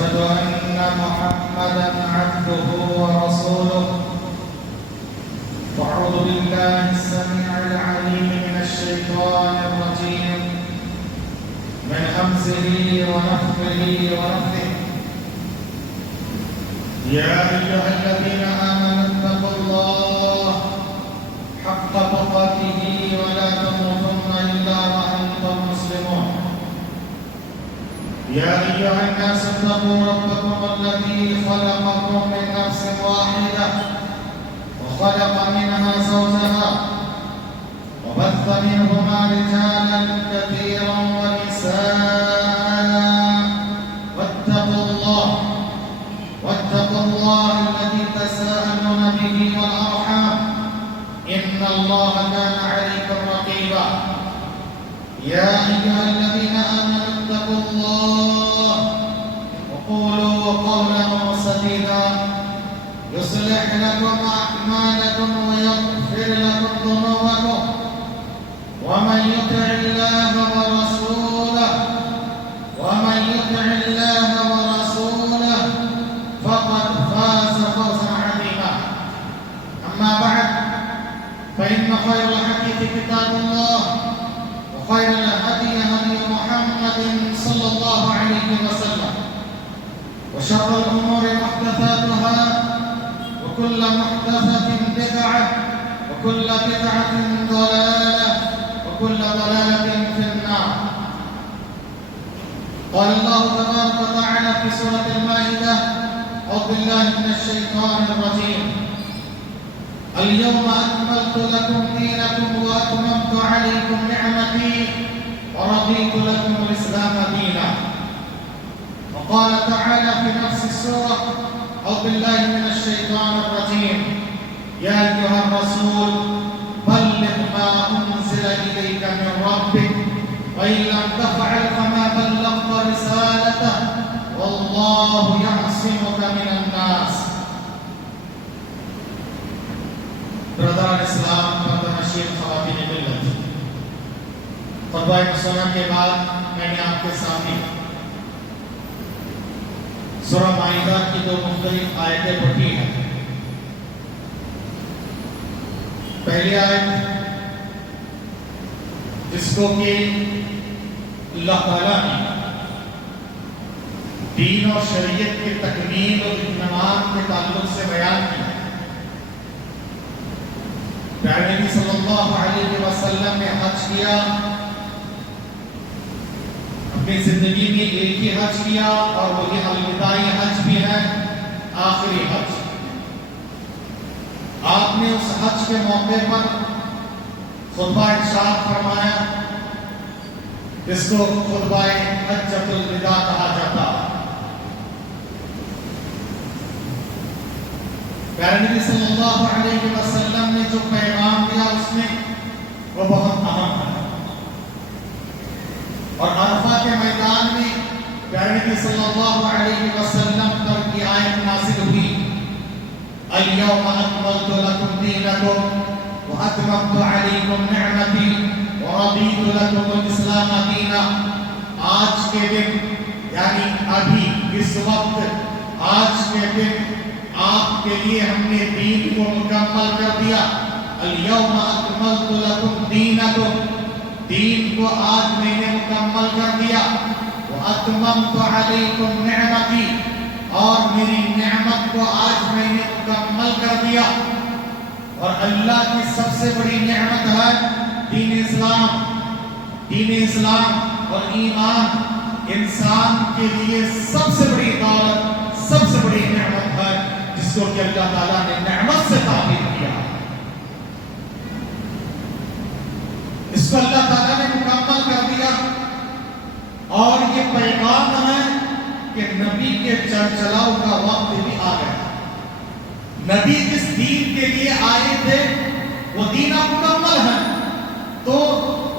وأشهد أن محمدا عبده ورسوله. أعوذ بالله السميع العليم من الشيطان الرجيم من همزه ونفخه ونفثه. يا أيها الذين آمنوا اتقوا الله حق تقاته ولا تموتن إلا وأنتم مسلمون. يا أيها الناس اتقوا ربكم الذي خلقكم من نفس واحدة وخلق منها زوجها وبث منهما رجالا كثيرا ونساء. واتقوا الله الذي تساءلون به والأرحام إن الله كان عليكم رقيبا. يا أيها الذين آمنوا اتقوا الله وقولوا قولا سديدا يصلح لكم أعمالكم ويغفر لكم ذنوبكم ومن يطع الله ورسوله فقد فاز فوزا عظيما. أما بعد فإن خير الحديث كتاب الله وخير الهدي هدي محمد صلى الله عليه وسلم وشر الأمور محدثاتها وكل محدثة بدعة وكل بدعة ضلالة وكل ضلالة في النار. قال الله تبارك وتعالى في سورة المائدة: أعوذ بالله من الشيطان الرجيم: اليوم أكملت لكم دينكم وأتممت عليكم نعمتي ورضيت لكم الإسلام دينا. وقال تعالى في نفس السورة: أعوذ بالله من الشيطان الرجيم: يا أيها الرسول بلغ ما أنزل إليك من ربك وإن لم تفعل فما بلغت رسالته والله يعصمك من الناس. برادران اسلام، پردنشین خواتین ملت، خطبہ مسونہ کے بعد میں نے آپ کے سامنے سورہ مائدہ کی دو مختلف آیتیں پڑھی ہیں. پہلی آیت جس کو کہ اللہ تعالیٰ نے دین اور شریعت کی تکمیل اور اتمام کے تعلق سے بیان کیا. پیارے نبی صلی اللہ علیہ وسلم نے حج کیا، اپنی زندگی میں ایک ہی حج کیا اور وہی الوداعی حج بھی ہے، آخری حج. آپ نے اس حج کے موقع پر خطبہ ارشاد فرمایا جس کو خطبہ حجۃ الوداع کہا جاتا. پیارے نبی صلی اللہ علیہ وسلم نے جو پیغام دیا اس میں وہ بہت اہم ہے. اور عرفہ کے میدان میں پیارے نبی صلی اللہ علیہ وسلم پر کی آیت نازل ہوئی: اليوم اکملت لکم دینکم واتممت علیکم نعمتی ورضیت لکم الاسلام دینا. آج کے دن یعنی ابھی اس وقت، آج کے دن آپ کے لیے ہم نے دین کو مکمل کر دیا. اليوم اکملت لکم دینکم، دین کو آج میں نے مکمل کر دیا. واتممت علیکم نعمتی، اور میری نعمت کو آج میں نے مکمل کر دیا. اور اللہ کی سب سے بڑی نعمت ہے دین اسلام. دین اسلام اور ایمان انسان کے لیے سب سے بڑی دولت، سب سے بڑی نعمت ہے جس کو کہ اللہ تعالیٰ نے نعمت سے تعبیر کیا. اس کو اللہ تعالیٰ نے مکمل کر دیا. اور یہ پیغام ہے کہ نبی کے چلچلاؤ کا وقت بھی آ گیا. نبی جس دین کے لیے آئے تھے وہ دین مکمل ہے، تو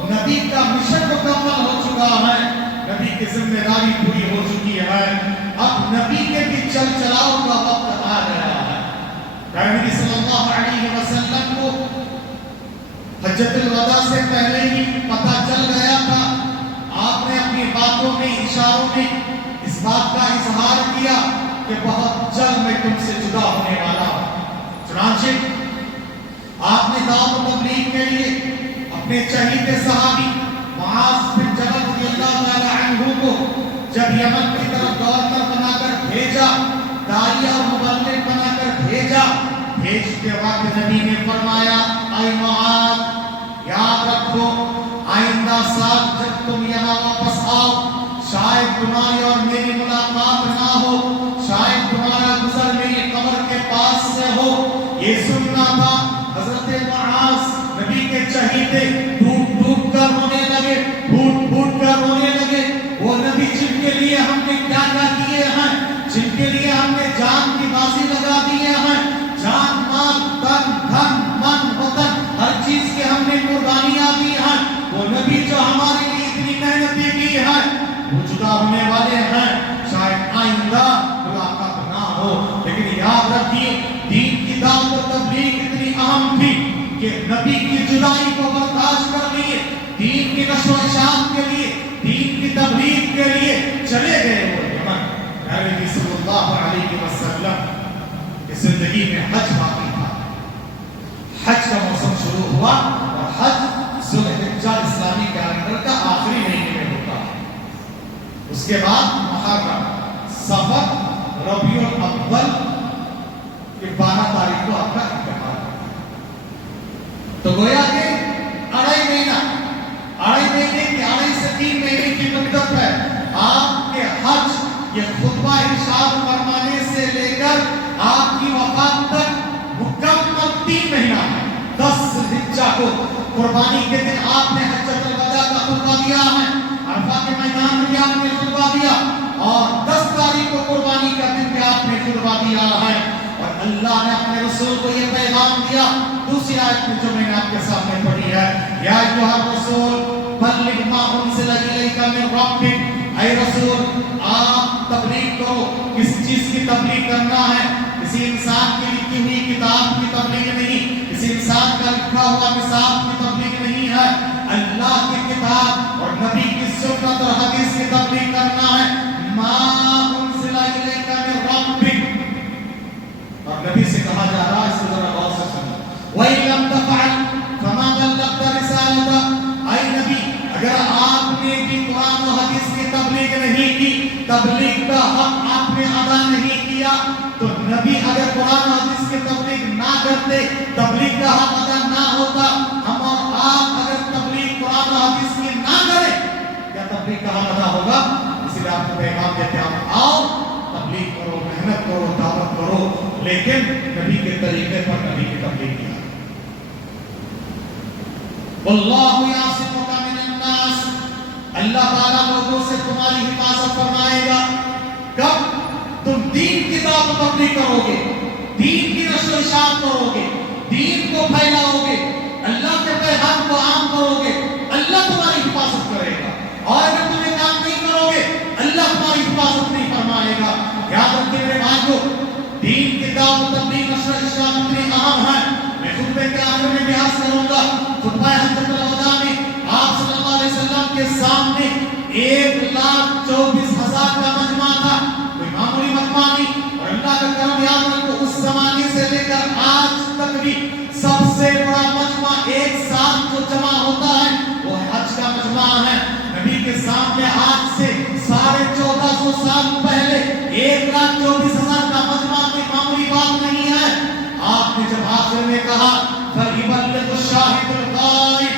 نبی کا مشن مکمل ہو چکا ہے، نبی کی ذمہ داری پوری ہو چکی ہے. اب نبی کے بھی چلچلاؤ کا وقت آ گیا ہے. نبی صلی اللہ علیہ وسلم کو حجۃ الوداع سے پہلے ہی پتہ چل گیا تھا. آپ نے اپنی باتوں میں، اشاروں میں اس بات کا اظہار کیا کہ بہت جلد میں تم سے جدا ہونے والا ہوں۔ چنانچہ آپ نے دعوت و تبلیغ کے لیے اپنے چہیتے صحابی معاذ بن جبل رضی اللہ تعالی عنہ کو جب یمن کی طرف گورنر بنا کر بھیجا، داعیہ اور مبلغ بنا کر بھیجا، بھیجتے وقت نبی نے فرمایا اے معاذ یاد رکھو آئندہ سال جب تم یہاں واپس آؤ شاید تمہاری اور میری ملاقات نہ ہو، شاید تمہارا گزر میری قبر کے پاس سے ہو۔ یہ سننا تھا۔ حضرت معاذ نبی کے چہیتے ٹوٹ ٹوٹ کر رونے لگے، پھوٹ پھوٹ کر رونے لگے۔ وہ نبی جن کے لیے ہم نے کیا کیا کیے ہیں، جن کے لیے ہم نے جان کی بازی لگا دیے ہیں، جان مال تن دھن من وطن ہر چیز کے ہم نے قربانیاں دی ہیں، وہ نبی جو ہمارے لیے اتنی محنتیں کی ہیں وہ جدا ہونے والے ہیں، شاید آئندہ ملاقات نہ ہو۔ لیکن یاد رکھیے دین کی دعوت و تبلیغ اتنی اہم تھی کہ نبی کی جدائی کو برداشت کر لیے، دین کی نشر و اشاعت کے لیے، دین کی تبلیغ کے لیے چلے گئے وہ یمن۔ نبی صلی اللہ علیہ وسلم کی زندگی میں حج باقی تھا، حج کا موسم شروع ہوا اور حج ذوالحجہ اسلامی کیلنڈر کا آخری مہینے میں ہوتا ہے۔ اس کے بعد محرم، صفر، ربیع الاول کے 12 تاریخ کو آپ کا انتقال ہوتا ہے۔ تو گویا کہ اڑائی مہینے کی 2.5 سے 3 مہینے کی مدت ہے آپ کے حج یہ خطبہ ارشاد فرمانے سے لے کر آپ کی وفات تک مکمل 3 مہینہ ہے۔ 10 ذوالحجہ کو قربانی کے دن آپ نے حجۃ الوداع کا خطبہ دیا ہے، عرفہ کے میدان میں آپ نے خطبہ دیا، اور 10 تاریخ کو قربانی کا دن بھی آپ نے خطبہ دیا ہے۔ اور اللہ نے اپنے رسول کو یہ پیغام دیا دوسری آیت میں جو میں نے آپ کے سامنے پڑھی ہے، یا ایھا الرسول بلغ ما انزل الیک من ربک، اے رسول آپ تبلیغ کرو۔ کس چیز کی تبلیغ کرنا ہے؟ کسی انسان کی لکھی ہوئی کتاب کی تبلیغ نہیں، کسی انسان کا لکھا ہوا نصاب کی تبلیغ نہیں ہے، اللہ کی کتاب اور نبی کی سنت اور حدیث کی تبلیغ کرنا ہے۔ ما انزل الیک من ربک، اور نبی سے کہا جا رہا ہے، اس کو ذرا غور سے سنیں، وَإِن لَّمْ تَفْعَلْ فَمَا بَلَّغْتَ رِسَالَتَهُ، اے نبی اگر آپ نے بھی قرآن و حدیث کی تبلیغ نہیں کی، تبلیغ کا حق آپ نے ادا نہیں کیا، تو نبی اگر قرآن و حدیث کی تبلیغ نہ کرتے، تبلیغ کا حق ادا نہ ہوتا، ہم اور آپ اگر تبلیغ قرآن و حدیث کی نہ کریں، کیا تبلیغ کا حق ادا ہوگا؟ اس لیے آپ کو پیغام دیتے ہیں آپ آؤ تبلیغ کرو، محنت کرو، دعوت کرو، لیکن نبی کے طریقے پر نبی کی تبلیغ کیا۔ واللہ یعصمک من الناس، اللہ تعالیٰ لوگوں سے تمہاری حفاظت فرمائے گا۔ کب؟ تم دین کی دعوت و تبلیغ کرو گے، دین کی نشر و اشاعت کرو گے، دین کو پھیلاؤ گے، اللہ کے پیغام کو عام کرو گے، اللہ تمہاری حفاظت کرے گا۔ اور اگر تم یہ کام نہیں کرو گے اللہ تمہاری حفاظت نہیں فرمائے گا۔ یاد رکھیں میرے بھائیو، دین کی دعوت و تبلیغ نشر و اشاعت اتنی اہم ہے۔ میں خطبے کے آخر میں بھی عرض کروں گا، خطبہ حجۃ الوداع میں آپ صلی اللہ علیہ وسلم کے سامنے 1,24,000 کا مجمع تھا، کوئی معمولی مجمع نہیں۔ اور اللہ کا کرم یاد رکھو، اس زمانے سے لے کر آج تک بھی سب سے بڑا مجمع ایک ساتھ جو جمع ہوتا ہے وہ حج کا مجمع ہے۔ نبی کے سامنے آج سے 1450 سال پہلے 1,24,000 کا مجمع کوئی معمولی بات نہیں ہے۔ آپ نے جب آخر میں کہا فَلْيُبَلِّغِ الشَّاهِدُ الْغَائِبَ،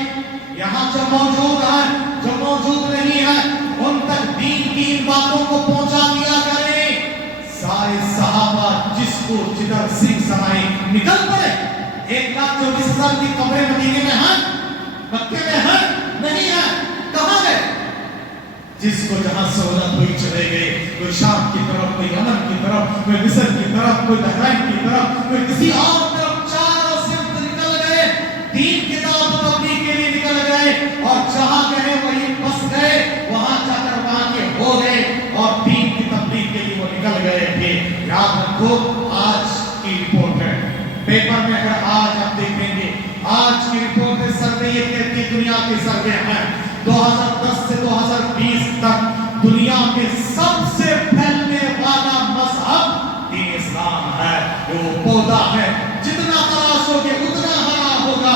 یہاں جو موجود ہیں جو موجود نہیں ہے ان تک دین کی ان باتوں کو پہنچا دیا کرے۔ سارے صحابہ جس کو جدھر سنگھ سمائے نکل پڑے۔ 1,24,000 کی قبریں مدینے میں ہیں، مکے میں ہیں نہیں ہیں، کہاں گئے؟ جس کو جہاں سہولت ہوئی چلے گئے، کوئی شام کی طرف، کوئی یمن کی طرف، کوئی مصر کی طرف، کوئی بحرین کی طرف، کوئی کسی اور طرف، چاروں سمت نکل گئے، دین کی دعوت و تبلیغ کے لیے نکل گئے، اور جہاں گئے وہیں بس گئے، وہاں جا کر وہاں کے ہو گئے، اور دین کی تبلیغ کے لیے وہ نکل گئے تھے۔ یاد رکھو آج کی رپورٹ ہے پیپر میں، اگر آج آپ دیکھیں گے آج کی رپورٹ ہے، سروے یہ کہتی دنیا کے سروے ہیں 2010 سے 2020 تک دنیا میں سب سے خدا ہے، جتنا تراشو گے اتنا ہرا ہوگا۔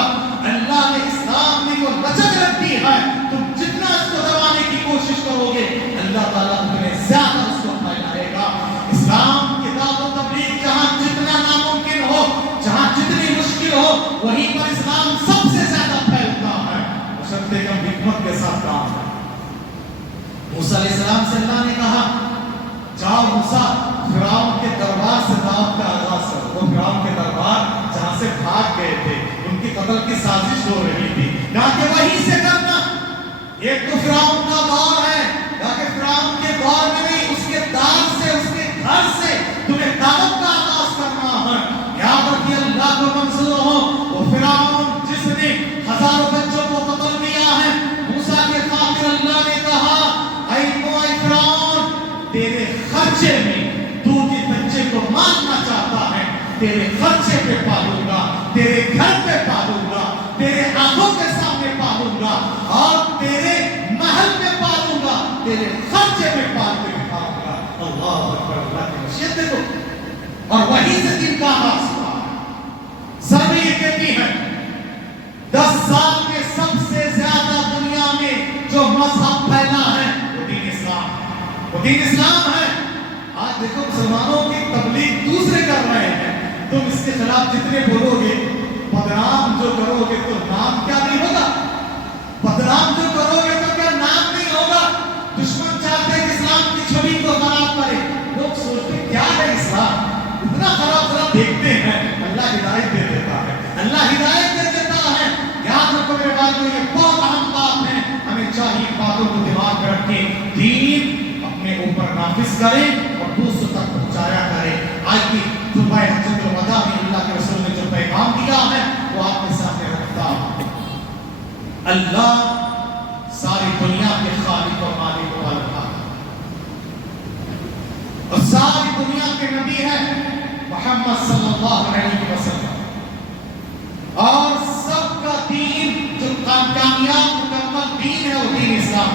اللہ نے اسلام میں کو لچک رکھی ہے، تم جتنا اس کو دبانے کی کوشش کرو گے اللہ تعالیٰ اتنے زیادہ اس کو پھیلائے گا۔ اسلام کی دعوت و تبلیغ جہاں جتنا ناممکن ہو، جہاں جتنی مشکل ہو، وہیں پر اسلام سب سے زیادہ پھیلتا ہے، بشرطے کہ ہم حکمت کے ساتھ کام کریں۔ موسیٰ علیہ السلام سے اللہ نے کہا جاؤ موسیٰ فرعون کے دربار سے دعوت کا آغاز کرو۔ وہ فرعون کے دربار جہاں سے بھاگ گئے تھے، ان کی قتل کی سازش ہو رہی تھی، کہا کہ وہیں سے کرنا۔ ایک تو فرعون کا دور ہے، کہا کہ فرعون کے دور میں نہیں، اس کے دار سے، اس کے گھر سے تمہیں دعوت کا آغاز کرنا ہے۔ یاد رکھیے اللہ کو منصور ہو، وہ فرعون جس نے ہزاروں بچوں کو قتل کیا ہے، موسیٰ کے خاطر اللہ نے کہا اے فرعون تیرے خرچے میں تو جس بچے کو مارنا چاہتا ہے تیرے خرچے پہ پالوں گا، تیرے گھر پہ پالوں گا، تیرے آنکھوں کے سامنے پالوں گا، اور تیرے محل میں پالوں گا، تیرے خرچے میں پال کے دکھاؤں گا۔ اللہ اکبر، اللہ کی مشیت دیکھو، اور وہیں سے دن کا آغاز ہوا۔ سب یہ کہتی ہے 10 سال میں سب سے زیادہ دنیا میں جو مذہب پھیلا ہے وہ دین اسلام ہے، وہ دین اسلام ہے۔ آج دیکھو مسلمانوں کی تبلیغ دوسرے کر رہے ہیں، تم اس کے خلاف جتنے بولو گے، بدنام جو کرو گے تو نام کیا نہیں ہوگا، بدنام جو کرو گے تو کیا نام نہیں ہوگا۔ دشمن چاہتے ہیں کہ اسلام کی چھوی کو خراب کرے، لوگ سوچتے کیا ہے اسلام، اتنا خراب خراب دیکھتے ہیں۔ اللہ ہدایت دے دیتا ہے، اللہ ہدایت دے دیتا ہے۔ یاد رکھو میرے بھائیو، یہ بہت اہم بات ہے، ہمیں چاہیے باتوں کو دماغ میں رکھ کے دین اپنے اوپر نافذ کریں اور دوسروں تک پہنچایا کریں۔ آج کی خطبہ حجۃ الوداع میں اللہ کے رسول نے جو پیغام دیا ہے وہ آپ کے سامنے رکھتا ہوں۔ اللہ ساری دنیا کے خالق و مالک و خالق اور ساری دنیا کے نبی ہے محمد صلی اللہ علیہ وسلم، اور سب کا دین جو کامیاب مکمل دین ہے وہ دین اسلام۔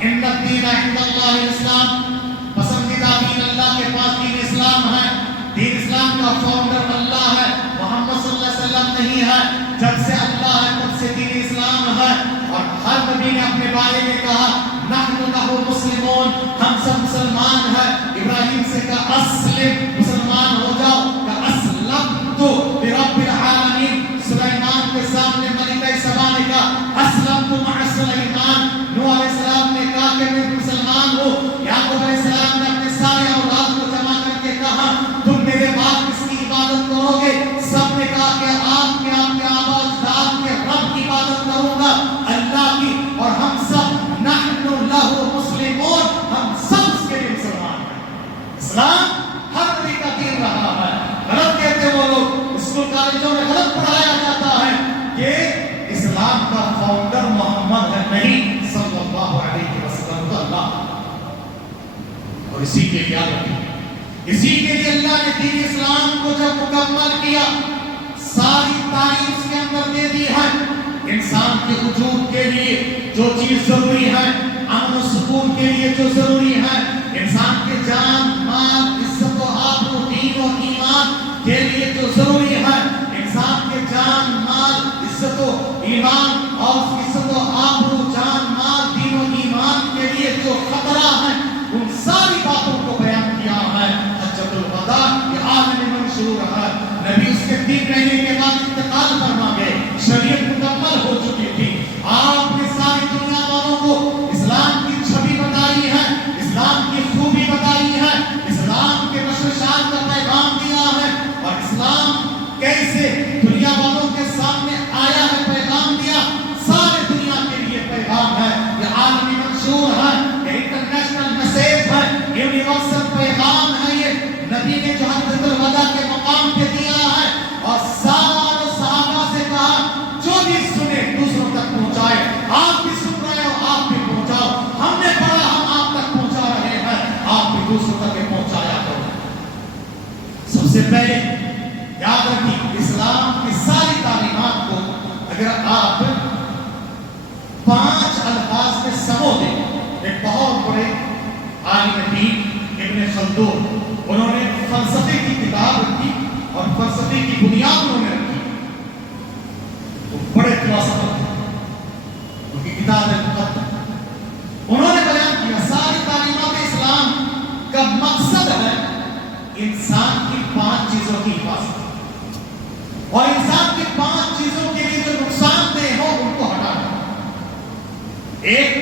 ان الدین عند اللہ الاسلام، پسندیدہ دین اللہ کے پاس دین اسلام ہے۔ دین اسلام کا فاؤنڈر اللہ ہے، محمد صلی اللہ علیہ وسلم نہیں ہے۔ جب سے اللہ ہے تب سے دین اسلام ہے، اور ہر نبی نے اپنے بارے میں کہا نحن لہ مسلمون، ہم سب مسلمان ہیں۔ ابراہیم سے کہا اسلم، مسلمان ہو جاؤ، کہا اسلمت لرب العالمین۔ سلیمان کے سامنے ملکہ سبا نے کہا اسلمت مع سلیمان۔ نوح علیہ السلام نے کہا کہ میں مسلمان ہوں۔ یعقوب علیہ السلام نے اپنے سارے اولاد کو جمع کر کے کہا تم میرے بعد کس کی عبادت کرو گے؟ سب نے کہا کہ آپ کے آبا اجداد کے رب کی عبادت کروں گا، اللہ کی۔ اور ہم سب نحن لہ مسلمون، ہم سب اس کے لیے مسلمان ہیں۔ اسلام ہر نبی کا دین رہا ہے۔ غلط کہتے وہ لوگ، اسکول کالجوں میں غلط پڑھایا جاتا ہے کہ اسلام کا فاؤنڈر محمد ہے، نہیں، صلی اللہ علیہ وسلم تو اللہ۔ اور اسی کے لیے اسی کے لیے اللہ نے دین اسلام کو جب مکمل کیا، ساری تعلیم اس کے اندر دے دی ہے۔ انسان کے وجود کے لیے جو چیز ضروری ہے، امن و سکون کے لیے جو ضروری ہے، انسان کے جان مال عزت و آبرو دین و ایمان کے لیے جو ضروری ہے، انسان کے جان مال عزت و ایمان اور عزت و آبرو جان مال دین و ایمان کے لیے جو خطرہ ہے، ان ساری باتوں کو بیان کیا ہے۔ حجۃ الوداع یہ عالم منشور ہے۔ نبی اس کے 3 مہینے کے بعد انتقال فرما گئے، شریعت مکمل ہو چکی تھی۔ آپ نے ساری دنیا والوں کو اسلام کی چھوی بتائی ہے، اسلام کی خوبی بتائی ہے، اسلام کے نشر کا پیغام دیا ہے، اور اسلام کیسے دنیا والوں کے سامنے آیا ہے، پیغام دیا، سارے دنیا کے لیے پیغام ہے۔ یہ عالمی منشور ہے، یہ انٹرنیشنل میسیج ہے، یونیورسل پیغام ہے۔ یہ نبی نے جو حجۃ الوداع کے مقام پہ دیا ہے، اور سارے فلسفی کی بنیاد انہوں نے رکھی، وہ بڑے فلسفر تھے، ان کی کتاب مقدس انہوں نے بیان کیا ساری تعلیمات اسلام کا مقصد ہے انسان کی 5 چیزوں کی حفاظت، اور انسان کی 5 چیزوں کے لیے جو نقصان دہ ہو ان کو ہٹانا۔ ایک،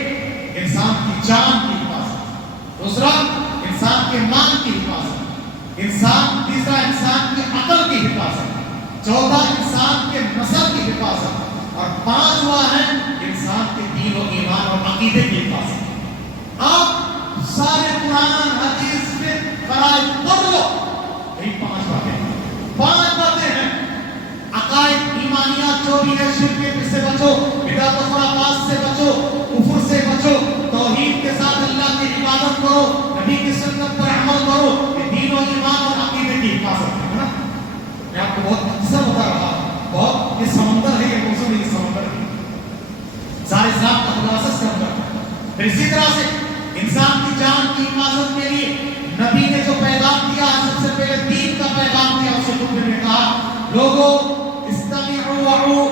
انسان کی جان کی حفاظت، دوسرا انسان کے مال کی حفاظت، تیسرا انسان کی عقل کی حفاظت، چوتھا انسان کے نسل کی حفاظت، اور 5واں ہے انسان کے دین و ایمان اور عقیدے کی حفاظت۔ آپ سارے قرآن حدیث میں فرائض پڑھ لو، یہی 5 باتیں ہیں۔ عقائد ایمانیات جو بھی ہے، شرک سے بچو، بدعت و خرافات سے بچو، کفر سے بچو، توحید کے ساتھ اللہ کی عبادت کرو، نبی کی سنت پر عمل کرو، یہ دین و ایمان اور عقیدے کی حفاظت ہے نا۔ میں آپ کو بہت اکثر بتا رہا ہوں، بہت یہ سمندر ہے، یہ موسم یہ سمندر ہے، سارے اسلام کا خلاصہ سمندر ہے۔ پھر اسی طرح سے انسان کی جان کی حفاظت کے لیے نبی نے جو پیغام دیا، سب سے پہلے دین کا پیغام دیا، اسے خطبے میں کہا لوگوں استمعوا وعوا،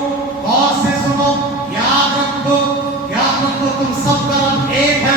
غور سے سنو، یاد رکھو تم سب کا رب ایک ہے،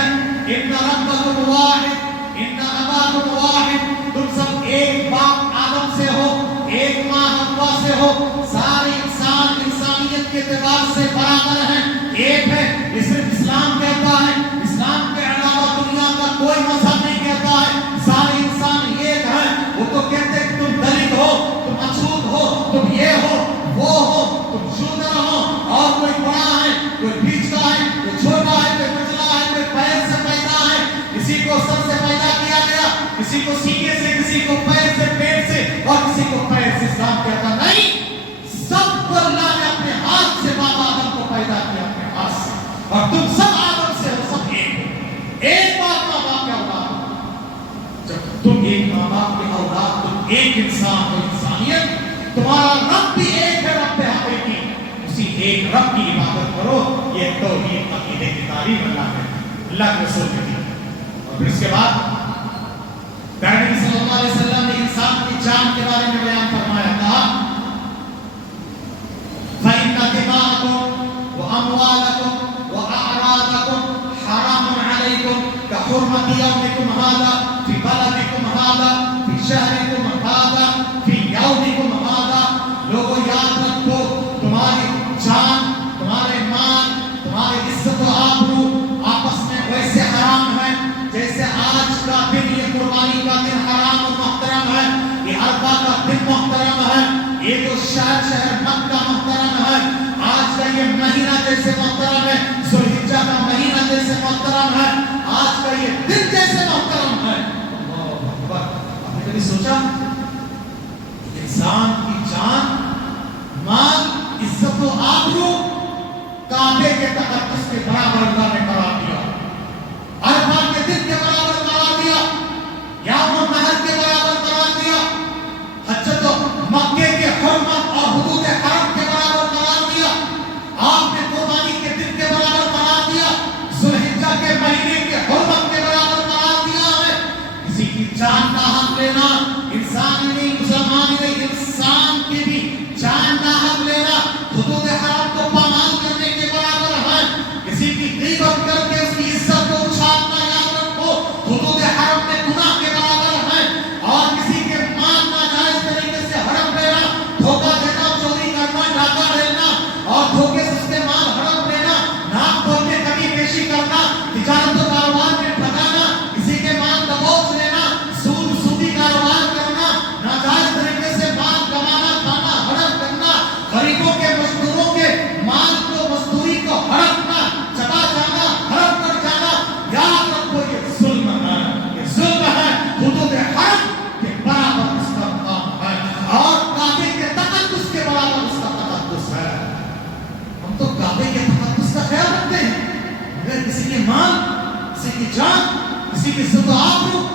ان ربکم واحد ان اباکم واحد، تم سب ایک باپ آدم سے ہو، ایک ماں حوا سے ہو، سارے انسان انسانیت کے اعتبار سے برابر ہیں، ایک ہے۔ یہ صرف اسلام کہتا ہے، اسلام کے علاوہ دنیا کا کوئی مذہب نہیں کہتا ہے سارے انسان ایک ہیں۔ وہ تو کہتے ہیں کہ تم دلت ہو، تم اچھوت ہو، تم یہ ہو وہ ہو، تم شودر ہو، اور کوئی بڑا ہے، کوئی بیچ کا ہے، کوئی چھوٹا ہے، کوئی پتلا ہے، کوئی پیر سے پیدا ہے، کسی کو سر سے پیدا کیا گیا، کسی کو سینے سے، کسی کو پیر سے، پیٹ سے، اور کسی کو پیر سے۔ اسلام کہتا نہیں، سب کو اللہ نے اپنے ہاتھ سے بابا آدم کو پیدا کیا، اپنے ہاتھ سے، اور تم سب آدم سے ہو، سب ایک ہو، ایک باپ ماں باپ کے اولاد ہو۔ جب تم ایک ماں باپ کے اولاد، تم ایک انسان ہو، انسانیت، تمہارا رب بھی ایک ہے، رب حقیقی، اسی ایک رب کی عبادت کرو۔ یہ توحید عقیدے کی تعلیم اللہ کے رسول نے دی۔ اور پھر اس کے بعد نبی صلی اللہ علیہ وسلم نے انسان کی جان کے بارے میں بیان فرمایا، کہا فَإِنَّ دِمَاءَكُمْ وَأَمْوَالَكُمْ وَأَعْرَاضَكُمْ حَرَامٌ عَلَيْكُمْ كَحُرْمَةِ يَوْمِكُمْ هَذَا فِي بَلَدِكُمْ هَذَا فِي شَهْرِكُمْ هَذَا فِي يَوْمِكُمْ هَذَا۔ لوگوں یاد رکھو، تمہاری جان، تمہارے مال، تمہاری عزت و آبرو آپس میں ویسے حرام ہے جیسے آج کا دن، یہ قربانی کا دن حرام و محترم ہے، یہ عرفہ کا دن محترم ہے، یہ جو شہر مکہ محترم ہے، آج کا یہ مہینہ جیسے محترم ہے، ذوالحجہ کا مہینہ جیسے محترم ہے، آج کا یہ دن جیسے محترم ہے۔ اللہ اکبر۔ آپ نے کبھی سوچا انسان کی جان، مال، عزت و آبرو کعبے کے تقدس کے برابر اللہ نے قرار دیا، عرفہ کے دن کے برابر قرار دیا، یوم النحر کے برابر قرار دیا، حجۃ مکے کے حرمت اور حدود حرم کے برابر قرار دیا، آپ نے قربانی کے دن کے برابر قرار دیا، ذوالحجہ کے مہینے کے حرمت کے برابر قرار دیا ہے۔ کسی کی جان کا حق لینا، انسان ہی نہیں، مسلمان ہی نہیں، انسان کی بھی جان کا حق لینا حدود حرم کو پامال کرنے کے برابر ہے۔ کسی کی غیبت کر کے اس کی عزت کو اچھالنا، یاد رکھو حدود حرم میں گناہ کے برابر ہے۔ اور کسی کے مال ناجائز طریقے سے ہڑپ لینا، دھوکہ دینا، چوری کرنا، ڈاکہ ڈالنا، اور دھوکے سے اس کے مال ہڑپ لینا، نام کھول کے کمی پیشی کرنا، تجارت و کاروبار میں ٹھگانا، کسی کے مال دبوچ لینا، سودی کاروبار کرنا، ناجائز طریقے سے مال کمانا، کھانا ہڑپ کرنا، غریبوں کے مزدوروں کے مال کو، مزدوری کو ہڑپنا، چبا جانا، ہڑپ کر جانا، یاد رکھو یہ ظلم ہے، یہ ظلم ہے۔ حدود حرم کے برابر اس کا مقام ہے، اور کعبے کے تقدس کے برابر اس کا تقدس ہے۔ ہم تو کعبے کے تقدس کا خیال رکھتے ہیں، مگر کسی کے مال، کسی کی جان، کسی کی عزت و آبرو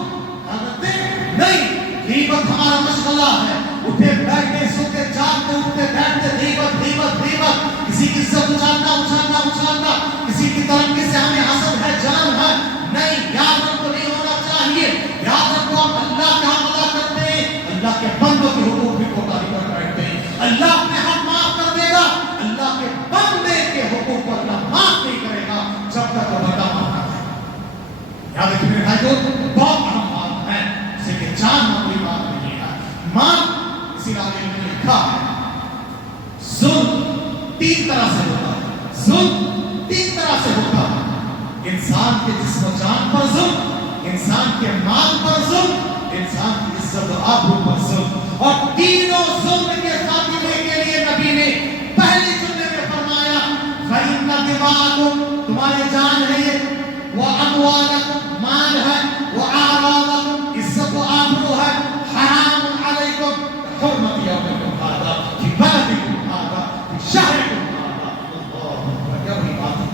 رکھتے نہیں۔ غیبت ہمارا مشغلہ ہے، اٹھے بیٹھے، سوتے جاگتے، اٹھتے بیٹھتے، غیبت، کسی کی عزت اچھالنا، کسی کی ترقی سے ہمیں حسد ہے، جلن ہے، نہیں، یاد رکھو نہیں ہونا چاہیے۔ یاد رکھو ہم اللہ کا عملہ کرتے ہیں، اللہ کے بندوں کے حقوق بھی کوتاہی کر رہے ہیں۔ ظلم تین طرح سے ہوتا ہے. انسان کے جسم و جان پر ظلم, انسان کے مال پر ظلم, انسان کی عزت و آبرو پر ظلم. اور تینوں ظلم کے خاتمے کے لیے نبی نے پہلے جملے میں فرمایا فَإِنَّ دِمَاءَكُمْ, تمہاری جان ہے یہ, وَأَمْوَالَكُمْ, مال ہے, وَأَعْرَاضَكُمْ, عزت و آبرو ہے, حرام علیکم حرمت یومکم ھذا فی بلدکم ھذا فی شہرکم ھذا. اللہ اکبر, کیا بڑی بات ہے.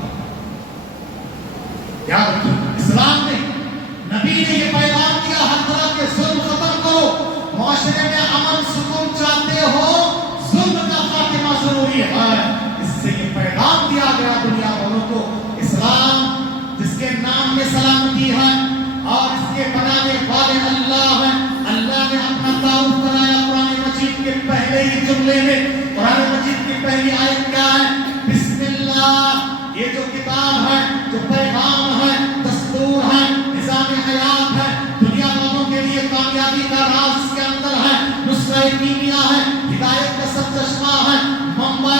یاد رکھیے اسلام نے, نبی نے یہ پیغام دیا ہر طرح کے ظلم ختم کرو. معاشرے میں امن سکون چاہتے ہو, ظلم کا خاتمہ ضروری ہے. اس سے یہ پیغام دیا گیا دنیا والوں کو. اسلام جس کے نام میں سلامتی ہے اور اس کے بنانے والے اللہ ہیں, اللہ نے اپنا تعارف کرایا قرآن مجید کے پہلے ہی جملے میں. قرآن مجید کی پہلی آیت کیا ہے؟ بسم اللہ. یہ جو کتاب ہے, جو پیغام ہے, دستور ہے, نظام حیات ہے, دنیا والوں کے لیے کامیابی کا راز اس کے اندر ہے, نسخہ کیمیا ہے, ہدایت کا سرچشمہ ہے, منبع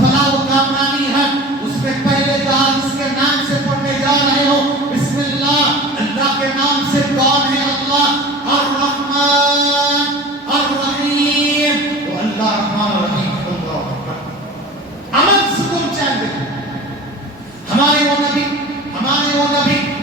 فلاح و کامرانی ہے. اس میں پہلے جہاز اس کے نام سے پڑھنے جا رہے ہو, بسم اللہ, اللہ کے نام سے. کون ہے اللہ؟ الرحمن الرحیم. وہ اللہ رحمان الرحیم. امن سکون چین دے. ہمارے وہ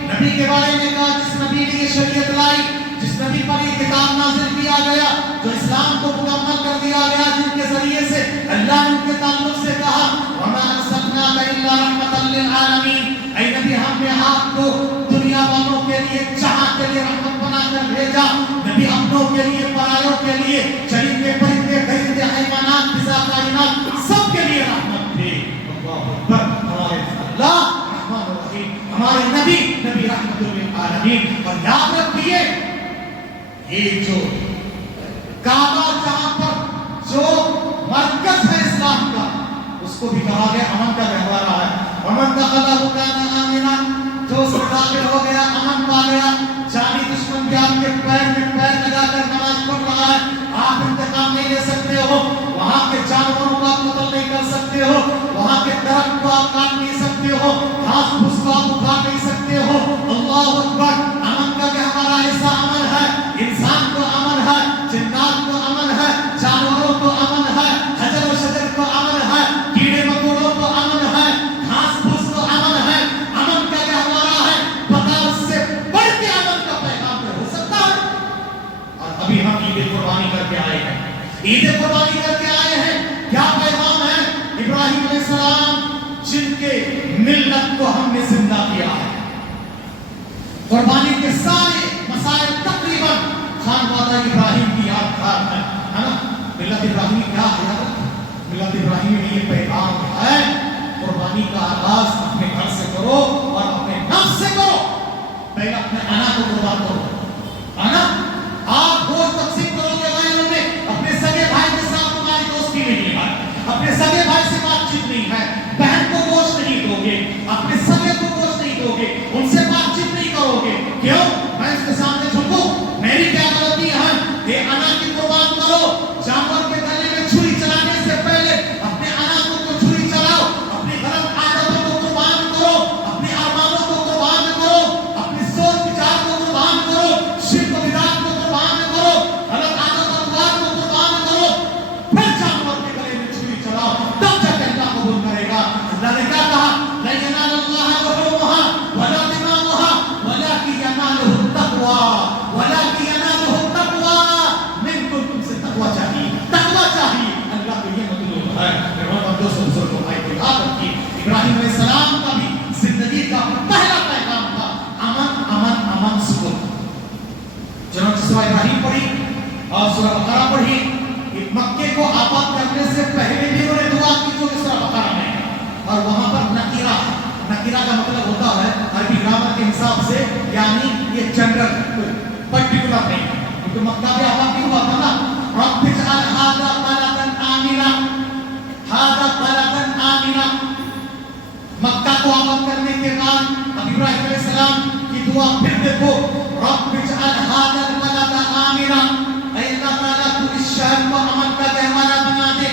نبی کے بارے میں کہا جس نبی نے یہ شریعت لائی, جس نبی پر یہ کتاب نازل کیا گیا, جو اسلام کو مکمل کر دیا گیا, جن کے ذریعے سے اللہ نے ان کے تعلق سے کہا وَمَا أَرْسَلْنَاكَ إِلَّا رَحْمَةً لِّلْعَالَمِينَ. اے نبی, ہم نے آپ کو دنیا والوں کے لیے, جہاں کے لیے رحمت بنا کر بھیجا. نبی اپنوں کے لیے, پرایوں کے لیے, چرندے پرندے درندے حیوانات فضا کائنات سب کے لیے رحمت تھی. اللہ اکبر. ہمارے اللہ رحمان الرحیم, ہمارے نبی رحمت للعالمین. اور یاد رکھیے یہ جو کعبہ جہاں پر جو مرکز ہے اسلام کا, اس کو بھی کہا گیا امن کا گہوارہ ہے. ومن دخلہ کان آمنا, جو اس میں داخل ہو گیا امن پا گیا. جانی دشمن بھی آپ کے پیر میں پیر لگا کر نماز پڑھ رہا ہے, آپ انتقام نہیں لے سکتے ہو, وہاں کے جانوروں کو آپ قتل نہیں کر سکتے ہو, وہاں کے درخت کو آپ کاٹ نہیں سکتے ہو, گھاس پھوس کو آپ اٹھا نہیں سکتے ہو. اللہ اکبر. امن کا گہوارہ ایسا امن ہے, انسان کو امن ہے, جنات کو امن ہے, جانوروں کو امن ہے, حجر و شجر کو امن ہے, کیڑے مکوڑوں کو امن ہے, گھاس پھوس کو امن ہے. امن کا گہوارہ ہے, پتہ اس سے بڑھ کے امن کا پیغام ہو سکتا ہے. اور ابھی ہم عید قربانی کر کے آئے ہیں, عید قربانی کر کے آئے ہیں. کیا پیغام ہے؟ ابراہیم علیہ السلام جن کے ملت کو ہم نے زندہ کیا ہے. قربانی کے سارے مسائل تقریباً خانوادہ ابراہیم کی یادگار ہے نا. ملت ابراہیمی کیا ہے؟ ملت ابراہیمی میں یہ پیغام ہے قربانی کا آغاز اپنے گھر سے کرو اور اپنے نفس سے کرو. پہلے اپنے انا کو قربان کرو. انا آپ گوشت تقسیم کرو گے غیروں میں, اپنے سگے بھائی کے ساتھ تمہاری دوستی نہیں ہے, اپنے سگے بھائی سے بات چیت نہیں ہے, بہن کو گوشت نہیں دو گے, اپنے سگے کو گوشت نہیں دو گے, ان سے بات چیت نہیں کرو گے. کیوں؟ میں اس کے سامنے جھکوں, میری کیا غلطی ہے؟ یہ انا کی قربان کرو. جانور کے گلے میں چھری چلانے سے پہلے اپنے انا کو چھری چلاؤ, اپنی غلط عادتوں کو قربان کرو, اپنے ارمانوں کو قربان کرو, اپنی سوچ وچار کو قربان کرو, شرک و بدعت کو قربان کرو, غلط عادت و اخلاق کو قربان کرو, پھر جانور کے گلے میں چھری چلاؤ, تب جا کے اللہ قبول کرے گا. اللہ نے کیا کہا؟ لَن يَنَالَ اللَّهَ لُحُومُهَا وَلَا دِمَاؤُهَا وَلَٰكِن يَنَالُهُ التَّقْوَىٰ وَلَٰكِن يَنَالُهُ التَّقْوَىٰ مِنكُمْ. تم سے تقویٰ چاہیے, اللہ کو یہ مطلوب ہے. میرے دوستوں بزرگوں بھائی کو یاد رکھیے, ابراہیم علیہ السلام کا بھی زندگی کا پہلا پیغام تھا امن امن امن سکون. چنانچہ سورہ ابراہیم پڑھی اور سورہ بقرہ پڑھی. مکے کو آباد کرنے سے پہلے بھی انہوں نے دعا کی جو سورہ بقرہ میں ہے, اور وہاں پر نکیرہ کا مطلب ہوتا ہے عربی گرامر کے حساب سے یعنی یہ جنرل پرٹیکولر نہیں, کیونکہ مکہ بھی آباد نہیں ہوا تھا نا. رب اجعل هذا بلدا آمنا, هذا بلدا آمنا. مکہ کو آباد کرنے کے بعد اب ابراہیم علیہ السلام کی دعا پھر دیکھو, رب اجعل هذا البلد آمنا, اے اللہ تعالیٰ تو اس شہر کو امن کا گہوارہ بنا دے.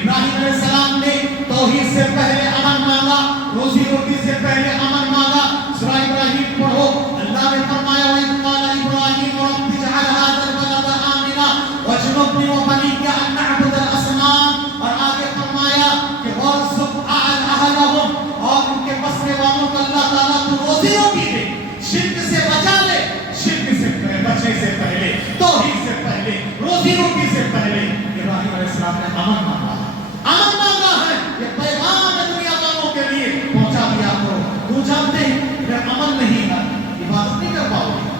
ابراہیم علیہ السلام نے توحید سے پہلے امن مانگا، روزی روٹی سے پہلے امن مانگا۔ سورہ ابراہیم پڑھو، اللہ نے فرمایا وَإِذْ قَالَ إِبْرَاهِيمُ رَبِّ اجْعَلْ هَٰذَا الْبَلَدَ آمِنًا وَاجْنُبْنِي وَبَنِيَّ أَن نَّعْبُدَ الْأَصْنَامَ، اور آگے فرمایا کہ وَارْزُقْ أَهْلَهُمْ، اور ان کے بسنے والوں کو اللہ تعالیٰ تو روزی روٹی دے، شرک سے بچا لے، شرک سے بچنے سے پہلے، توحید سے پہلے، روزی روٹی سے پہلے ابراہیم علیہ السلام نے امن مانگا ہے، امن مانگا ہے۔ یہ پیغام ہے دنیا والوں کے لیے پہنچا دیا کرو۔ وہ جانتے ہیں اگر امن نہیں ہے عبادت نہیں کر پاؤ گے،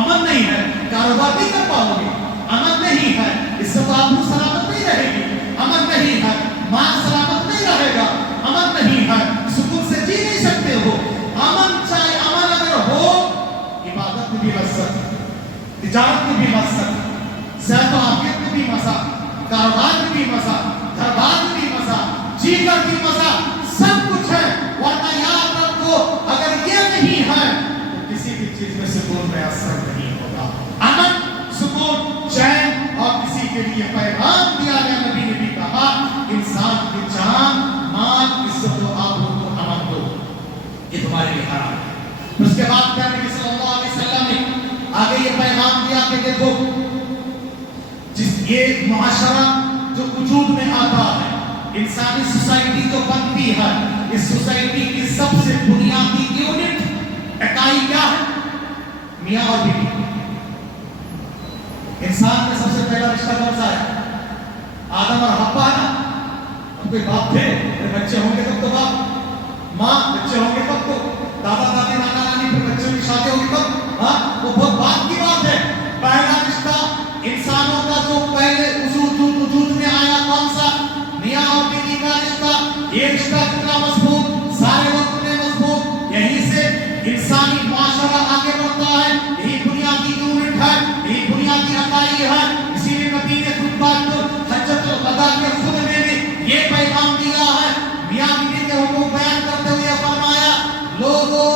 امن نہیں ہے کاروبار نہیں کر پاؤ گے، امن نہیں ہے اس سے تو آپ کو سلامت نہیں رہے گی، امن نہیں ہے مال سلامت نہیں رہے گا، امن نہیں ہے سکون سے جی نہیں سکتے ہو۔ امن چاہے امن اگر ہو عبادت میں بھی لذت، تجارت میں بھی لذت، صحت و عافیت میں بھی مزہ، کاروبار میں بھی مزہ، گھر بار میں بھی مزہ، جی کر بھی مزہ، سب کچھ ہے۔ ورنہ یاد رکھو اگر یہ نہیں ہے تو کسی بھی چیز میں سکون میسر نہیں ہوگا۔ امن، سکون، چین، اور کسی کے لیے پیغام دیا گیا، نبی نے بھی کہا انسان کی جان، مال، عزت و آبرو کو امن دو، یہ تمہارے لیے حرام ہے۔ اس کے بعد کیا نبی صلی اللہ علیہ وسلم نے آگے یہ پیغام دیا کہ دیکھو یہ معاشرہ جو وجود میں آتا ہے، انسانی سوسائٹی جو بنتی ہے، اس سوسائٹی کی سب سے بنیادی یونٹ اکائی کیا ہے؟ میاں اور بیوی۔ انسان کا سب سے پہلا رشتہ کون سا ہے؟ آدم اور حوا ہے نا، اب کوئی باپ تھے، بچے ہوں گے تب تو باپ، ماں بچے ہوں گے تب تو دادا دادی نانا نانی، پھر بچوں کی شادی ہوگی تب، ہاں وہ بہت بات کی بات ہے۔ پہلا رشتہ انسانوں کا جو پہلے وجود میں آیا کون سا؟ میاں اور بیوی کا رشتہ۔ یہ رشتہ کتنا مضبوط؟ سارے وقت میں مضبوط۔ یہیں سے انسانی معاشرہ آگے بڑھتا ہے، یہی بنیادی یونٹ ہے، یہی بنیادی اکائی ہے۔ اسی لیے نبی نے خطبہ حجۃ الوداع کے خطبے میں یہ پیغام دیا ہے، میاں بیوی کے حقوق بیان کرتے ہوئے فرمایا لوگوں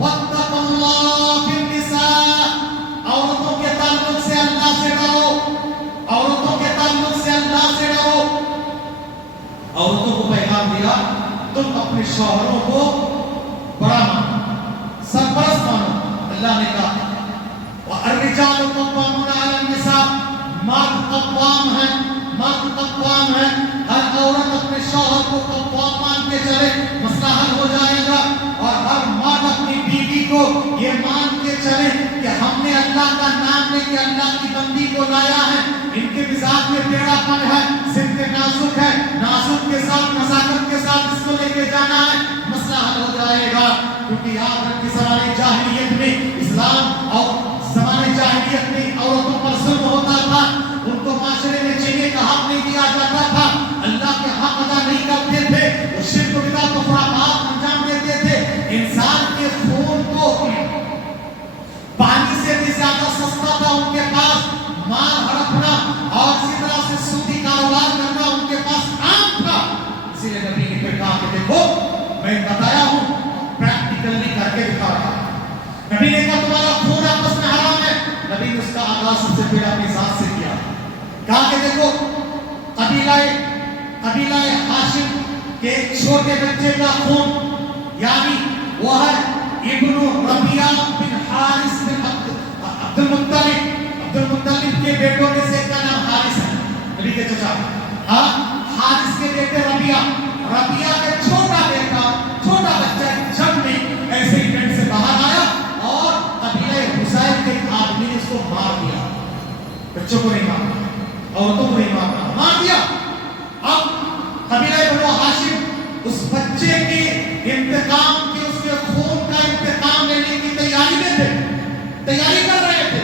واتقوا اللہ فی النساء، عورتوں کے تعلق سے اللہ سے ڈرو، عورتوں کے تعلق سے اللہ سے ڈرو۔ عورتوں کو پیغام دیا تم اپنے شوہروں کو بڑا مانو، سرپرست مانو۔ اللہ نے کہا الرجال قوامون علی النساء، مرد قوام ہے، مرد قوام ہے۔ ہر عورت اپنے شوہر کو قوام مان کے چلے، مسئلہ حل ہو جائے گا۔ اور ہر مرد اپنی بیوی کو یہ مان کے چلے کہ ہم نے اللہ کا نام لے کے اللہ کی بندی کو لایا ہے، ان کے مزاج میں ٹیڑھا پن ہے، سمت نازک ہے، نازک کے ساتھ نزاکت کے ساتھ اس کو لے کے جانا ہے، مسئلہ حل ہو جائے گا۔ کیونکہ یاد رکھیں زمانے جاہلیت میں اسلام اور زمانے جاہلیت میں عورتوں پر ظلم ہوتا تھا، ان کو معاشرے میں جینے کا حق نہیں دیا جاتا تھا، اللہ کے حق ادا نہیں کرتے تھے، وہ شرک و بدعت و خرافات انجام دیتے تھے۔ انسان کے خون کو پانی سے بھی زیادہ سستا تھا ان کے پاس، مال ہڑپنا اور اسی طرح سے سودی کاروبار کرنا ان کے پاس عام تھا۔ اسی لیے نبی نے پھر کہا کہ دیکھو میں بتایا ہوں، پریکٹیکلی کر کے دکھا رہا ہوں۔ نبی نے کہا تمہارا خون آپس میں حرام ہے، نبی نے اس کا آغاز سب سے پہلے اپنی ذات سے کیا، کہا کہ دیکھو قبیلہ ہاشم کے ایک چھوٹے بچے کا خون، یعنی وہ ہے ابن ربیعہ بن حارث بن عبد المطلب کے بیٹوں میں سے کا نام حارث ہے، نبی کے چچا، ہاں حارث کے بیٹے ربیعہ کے چھوٹا بیٹا، چھوٹا بچہ جب میں ایسے ہی ٹینٹ سے باہر آیا اور قبیلہ حسین کے آدمی نے اس کو مار دیا۔ بچوں کو نہیں مارنا، عورتوں کو نہیں مارنا، مار دیا۔ اب قبیلہ بنو ہاشم اس بچے کے انتقام کے، اس کے خون کا انتقام لینے کی تیاری میں تھے، تیاری کر رہے تھے۔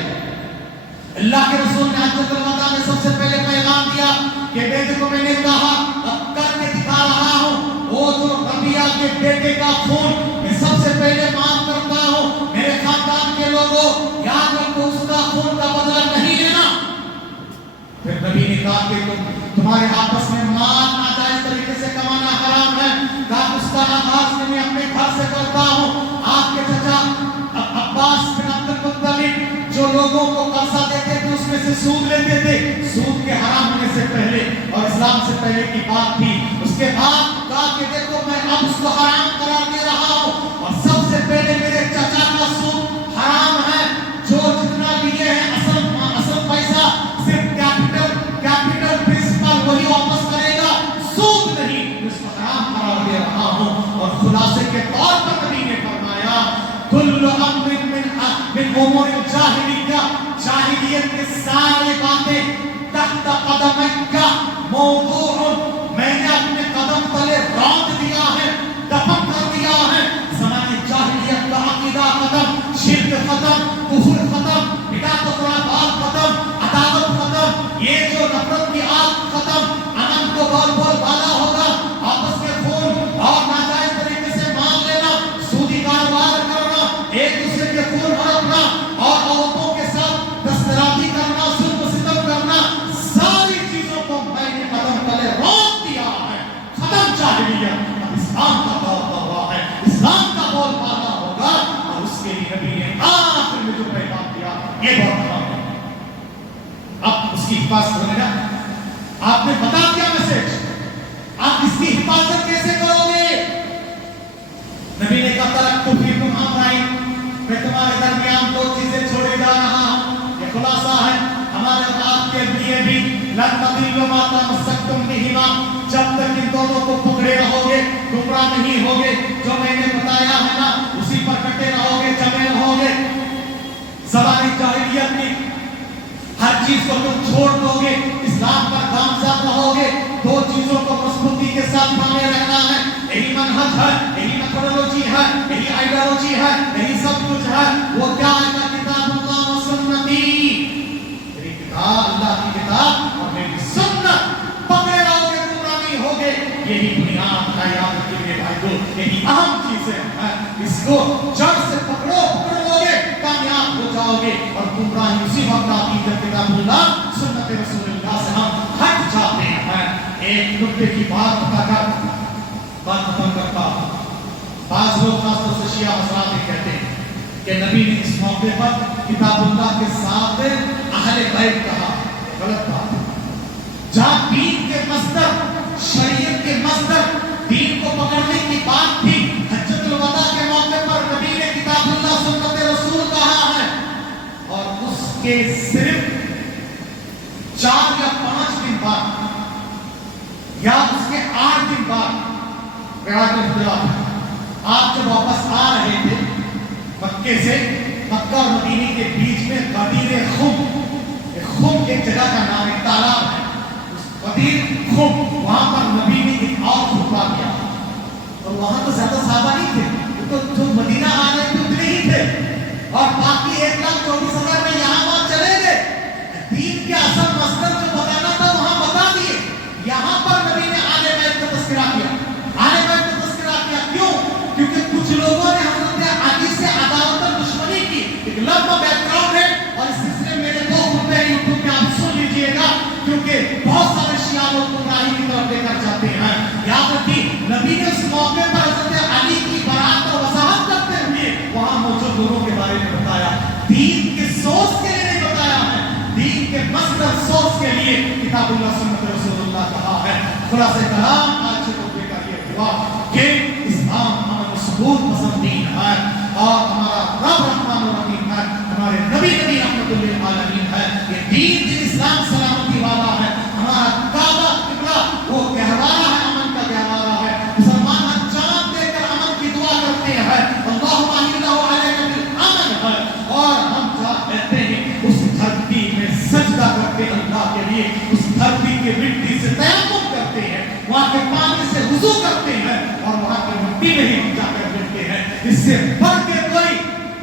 اللہ کے رسول نے حجۃ الوداع میں سب سے پہلے پیغام دیا کہ بیٹے کو میں نے کہا اب کر کے دکھا رہا ہوں، وہ جو ربیعہ کے بیٹے کا خون میں سب سے پہلے معاف کرتا ہوں، میرے خاندان کے لوگوں یاد رکھو اس کا خون کا بدلہ نہیں لینا۔ پھر نبی نے کہا کہ تمہارے آپس میں مال ناجائز طریقے سے کمانا حرام ہے، کہا اس کا آغاز میں اپنے گھر سے کرتا ہوں۔ آپ کے چچا عباس بن عبد المطلب جو لوگوں کو قرضہ دیتے تھے اس میں سے سود لیتے تھے، سود کے حرام ہونے سے پہلے اور اسلام سے پہلے کی بات تھی، اس کے بعد کہا کہ دیکھو میں اب اس کو حرام قرار دے رہا ہوں، اور سب سے پہلے میرے چچا کا سود حرام ہے، جو جتنا لیے ہیں اصل پیسہ صرف کیپٹل پرنسپل وہی واپس کرے گا، سود نہیں، اس کو حرام قرار دے رہا ہوں۔ اور خلاصے کے طور پر نبی نے فرمایا کل امر من امور الجاہلیہ، جاہلیت کے سارے باتیں تحت قدمک کا موضوع، میں نے اپنے قدم تلے راند دیا ہے، دفن کر دیا ہے۔ زمانے جاہلیت کا عقیدہ ختم، شرک ختم، کفر ختم، بدعت و خرافات ختم، عداوت ختم، یہ جو نفرت کی آگ ختم، امن کو بول بول بالا ہوگا، آپس کے خون اور ناجائز طریقے سے مال لینا، سودی کاروبار کرنا، ایک دوسرے کے خون ہڑپنا اور عورتوں کے ساتھ دسترابی کرنا، ظلم و ستم کرنا، ساری چیزوں کو میں نے قدم تلے روک دیا ہے، ختم جاہلیت۔ اب اسلام کا دور ہوا ہے، اسلام کا بول بالا ہوگا، اور اس کے لیے نبی نے آخر میں جو پیغام دیا یہ بہت اہم ہے۔ اب اس کی حفاظت ہونے گا، آپ نے بتا دیا میسج، آپ اس کی حفاظت کیسے کرو گے؟ نبی نے کہا ترکت فیکم امرین، میں تمہارے درمیان دو چیزیں چھوڑے جا رہا ہوں، یہ خلاصہ ہے ہمارے آپ کے لیے بھی، لن تضلوا ما تمسکتم بہما، جب تک ان دونوں کو پکڑے رہو گے گمراہ نہیں ہوگے، جو میں نے بتایا ہے نا اسی پر کٹے رہو گے، جمے رہو گے۔ زمانے جاہلیت میں ہر چیز کو تم چھوڑ دو گے، اسلام پر گامزن رہو گے، دو چیزوں کو مضبوطی کے ساتھ تھامے رہنا ہے، یہی منہج ہے، یہی میتھڈولوجی ہے، یہی آئیڈیالوجی ہے، یہی سب کچھ ہے۔ وہ کیا ہے؟ کتاب اللہ و سنتی، میری کتاب، اللہ کی کتاب اور میری سنت، پکڑے رہو گے گمراہ نہیں ہوگے، یہی بنیاد ہے، یاد رکھیے بھائیو، یہی اہم چیزیں ہیں، اس کو جڑ سے پکڑو گے کامیاب ہو جاؤ گے۔ اور گمراہی اسی وقت آتی جب کتاب اللہ سنت رسول اللہ سے ہم ہٹ جاتے ہیں۔ ایک نکتے کی بات بتا کر بات ختم کرتا ہوں۔ بعض لوگ خاص طور سے شیعہ حضرات کہتے ہیں کہ نبی نے اس موقع پر کتاب اللہ کے ساتھ اہل بیت کہا، غلط بات ہے۔ جہاں دین کے مصدر، شریعت کے مصدر، دین کو پکڑنے کی بات تھی، حجۃ الوداع کے موقع پر نبی نے کتاب اللہ سنت رسول کہا ہے، اور اس کے صرف 4 یا 5 دن بعد یا اس کے 8 دن بعد آپ جب واپس آ رہے تھے مکے سے، مکہ اور مدینے کے بیچ میں غدیر خم ایک جگہ کا نام، ایک تالاب ہے، غدیر خم، وہاں پر نبی نے ایک اور خطبہ کیا، اور وہاں تو زیادہ صحابہ نہیں تھے، تو جو مدینہ آ رہے تھے اتنے ہی تھے، اور باقی 1,24,000 میں یہاں وہاں چلے گئے۔ دین کے اصل مصدر جو بتانا تھا وہاں بتا دیے، یہاں پر نبی نے آل بیت کا تذکرہ کیا، آل بیت کا تذکرہ کیا، کیوں؟ کیونکہ کچھ لوگوں نے حضرت علی سے عداوت اور دشمنی کی، ایک لمبا بیک گراؤنڈ ہے، اور اس سلسلے میں میرے 2 خطبے یوٹیوب پہ آپ سن لیجئے گا، کیونکہ بہت سارے شیعہ لوگ گمراہی کی طرف لے کر جاتے ہیں۔ یاد رکھیے نبی نے اس موقع پر حضرت علی کی برات اور وضاحت کرتے ہوئے وہاں موجود لوگوں کے بارے میں بتایا، دین کے سورس کے لیے نہیں بتایا ہے، دین کے مصدر سورس کے لیے کتاب اللہ سنت رسول اللہ کہا ہے۔ خلاصہ کلام آج کے خطبے کا یہ ہوا کہ اسلام امن و سکون پسند دین ہے، اور ہمارا رب رحمان الرحیم ہے، ہمارے نبی رحمت للعالمین ہے، یہ دین اسلام سلامتی والا ہے، ہمارا کعبہ قبلہ وہ گہوارہ ہے، امن کا گہوارہ ہے، مسلمان ہر چاند دے کر امن کی دعا کرتے ہیں، اللہم اہلنا علیک بالامن ہے، اور ہم کہتے ہیں اس دھرتی میں سجدہ کرتے اللہ کے لیے، اس دھرتی کے مٹی سے تیمم کرتے ہیں، وہاں کے پانی سے وضو کرتے ہیں، اور وہاں کے مٹی میں ہی جا کر ملتے ہیں۔ اس سے بڑھ کے کوئی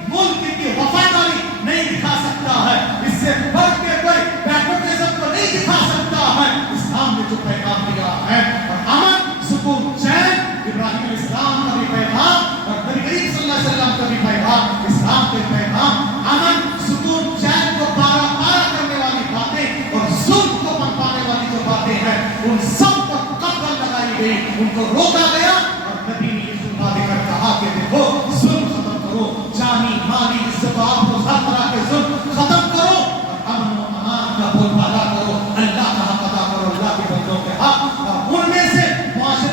ملک کی وفاداری نہیں دکھا سکتا ہے، اس سے بڑھ کے کوئی پیٹریوٹزم کو نہیں دکھا سکتا ہے۔ اسلام نے جو پیغام دیا ہے، اور امن، سکون، چین، ابراہیم علیہ السلام کا بھی پیغام اور نبی کریم صلی اللہ علیہ وسلم کا بھی پیغام، اسلام کے پیغام امن، سکون، چین کو پارا کرنے والی باتیں اور ظلم کو پنپانے والی جو باتیں ہیں، ان سب کو قدر لگائی گئی، ان کو روکا گیا، اور نبی نے یہ ظلم دے کر کہا کہ دیکھو ظلم ختم کرو، جانی مالی عزت آپ کو ہر طرح کے ظلم ختم کرو، اور امن و امان کا بول بالا کرو، اللہ کا حق ادا کرو، اللہ کے بندوں کے حق، اور ان میں سے معاشرے